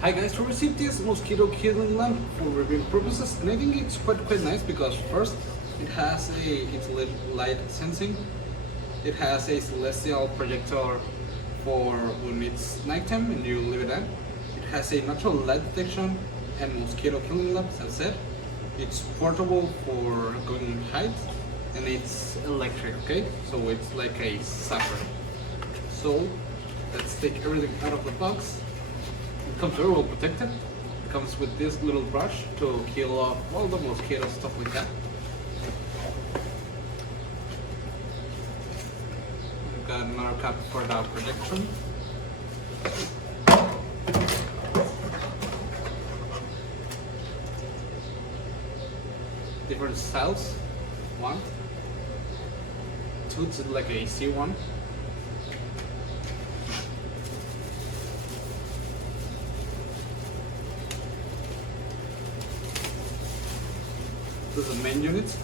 Hi guys, we received this mosquito killing lamp for review purposes, and I think it's quite nice because first it has it's light sensing. It has a celestial projector for when it's nighttime and you leave it on. It has a natural light detection and mosquito killing lamp, as I said. It's portable for going on heights, and it's electric, okay? So it's like a zapper. So let's take everything out of the box. It comes very well protected. It comes with this little brush to kill off all the mosquitoes, stuff like that. We've got another cap for the protection. Different styles. 1, 2, it's like a C1. This is the main unit.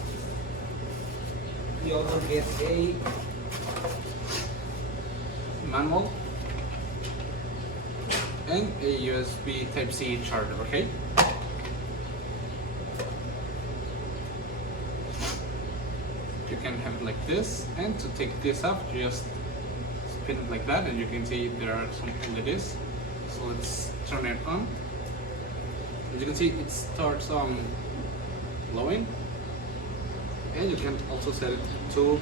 You also get a manual and a USB Type-C charger, okay? You can have it like this, and to take this up, you just spin it like that, and you can see there are some LEDs. So let's turn it on. As you can see, it starts glowing, and you can also set it to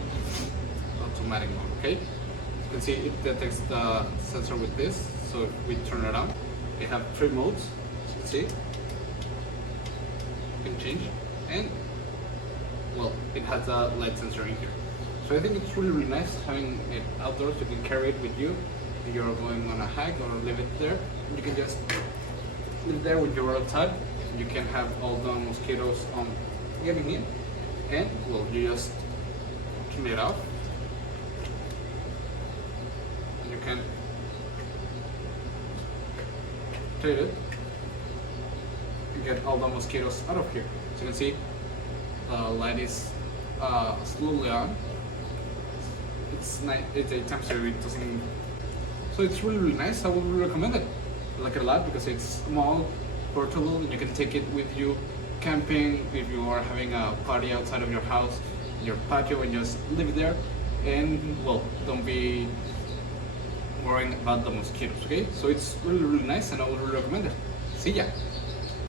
automatic mode, okay? You can see it detects the sensor with this, so if we turn it on, we have 3 modes, as you can see. You can change, and well, it has a light sensor in here. So I think it's really nice having it outdoors. You can carry it with you if you're going on a hike, or leave it there. You can just leave it there when you're outside. You can have all the mosquitoes getting in, and well, you just turn it off, and you can treat it and get all the mosquitoes out of here. So you can see the light is slowly on. It's a temperature, it doesn't. So it's really nice. I would recommend it. I like it a lot because it's small, portable, and you can take it with you camping if you are having a party outside of your house, your patio, and just leave it there. And well, don't be worrying about the mosquitoes, okay? So it's really nice, and I would really recommend it. See ya.